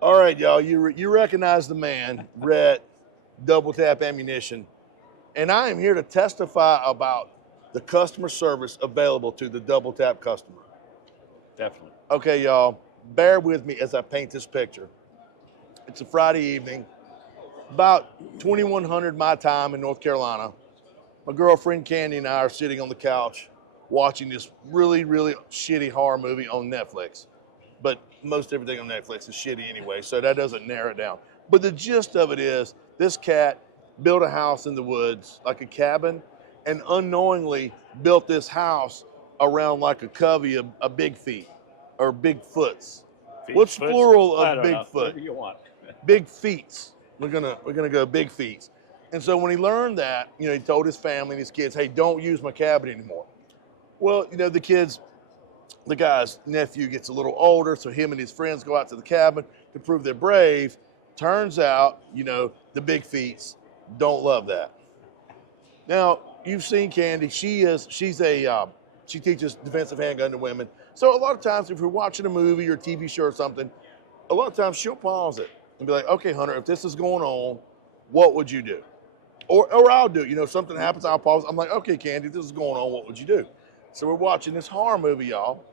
All right, y'all, you recognize the man, Rhett, Doubletap Ammunition, and I am here to testify about the customer service available to the Doubletap customer. Definitely. Okay, y'all, bear with me as I paint this picture. It's a Friday evening, about 2100 my time in North Carolina. My girlfriend Candy and I are sitting on the couch watching this really, really shitty horror movie on Netflix. But most everything on Netflix is shitty anyway, so that doesn't narrow it down. But the gist of it is this cat built a house in the woods, like a cabin, and unknowingly built this house around like a covey of Bigfeet or Bigfoots. What's the plural of Bigfoot? Whatever you want. Bigfeets. We're gonna go Bigfeets. And so when he learned that, he told his family and his kids, hey, don't use my cabin anymore. Well, the guy's nephew gets a little older, so him and his friends go out to the cabin to prove they're brave. Turns out, the Bigfeets don't love that. Now, you've seen Candy. She teaches defensive handgun to women. So a lot of times if we're watching a movie or a TV show or something, a lot of times she'll pause it and be like, okay, Hunter, if this is going on, what would you do? Or I'll do it. If something happens, I'll pause. I'm like, okay, Candy, if this is going on, what would you do? So we're watching this horror movie, y'all.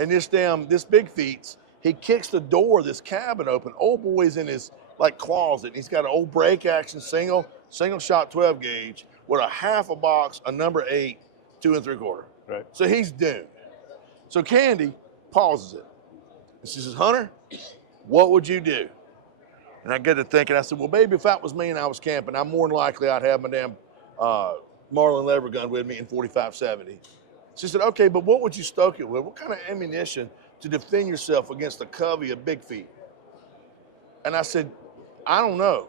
And this Bigfeets, he kicks the door of this cabin open. Old boy's in his closet. He's got an old break action single shot 12 gauge with a half a box, a number 8, 2 3/4. Right. So he's doomed. So Candy pauses it. And she says, Hunter, what would you do? And I get to thinking, I said, well, baby, if that was me and I was camping, I'm more than likely I'd have my damn Marlin lever gun with me in 45-70. She said, okay, but what would you stoke it with? What kind of ammunition to defend yourself against a covey of Bigfeet? And I said, I don't know,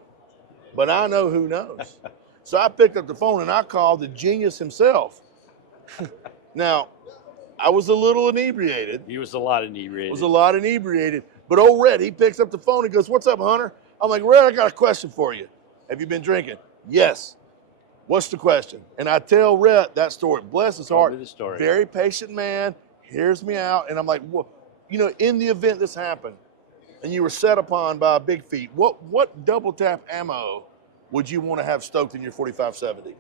but I know who knows. So I picked up the phone and I called the genius himself. Now, I was a little inebriated. He was a lot inebriated. But old Rhett, he picks up the phone and goes, what's up, Hunter? I'm like, Rhett, I got a question for you. Have you been drinking? Yes. What's the question? And I tell Rhett that story. Bless his heart. The story. Very patient man, hears me out. And I'm like, well, in the event this happened and you were set upon by a Bigfeet, what double-tap ammo would you want to have stoked in your 45-70?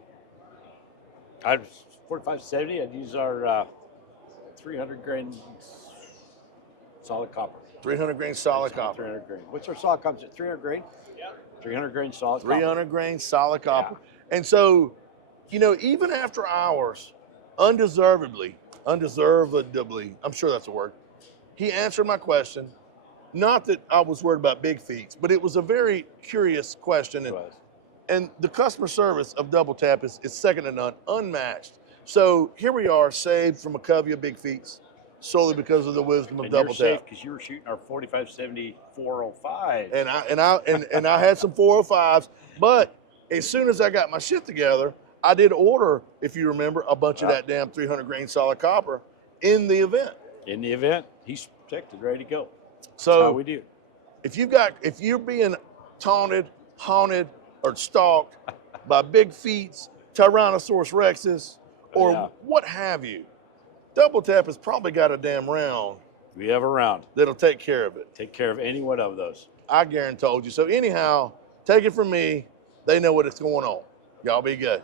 45-70, I'd use our 300 grain solid copper. 300 grain solid copper. 300 grain. What's our solid copper? Is it 300 grain? Yeah. 300 grain solid copper. 300 grain solid copper. Yeah. And so, even after hours, undeservedly, I'm sure that's a word, he answered my question. Not that I was worried about Bigfeets, but it was a very curious question. And the customer service of Doubletap is second to none, unmatched. So here we are, saved from a covey of Bigfeets, solely because of the wisdom of Doubletap. You're safe because you were shooting our 45-70 405. And I had some 405s, but as soon as I got my shit together, I did order, if you remember, a bunch of that damn 300 grain solid copper in the event. In the event, he's protected, ready to go. So that's how we do. If you're being taunted, haunted, or stalked by Bigfeets, Tyrannosaurus Rexes, or what have you, Doubletap has probably got a damn round. We have a round that'll take care of it. Take care of any one of those. I guarantee you. So anyhow, take it from me. They know what is going on. Y'all be good.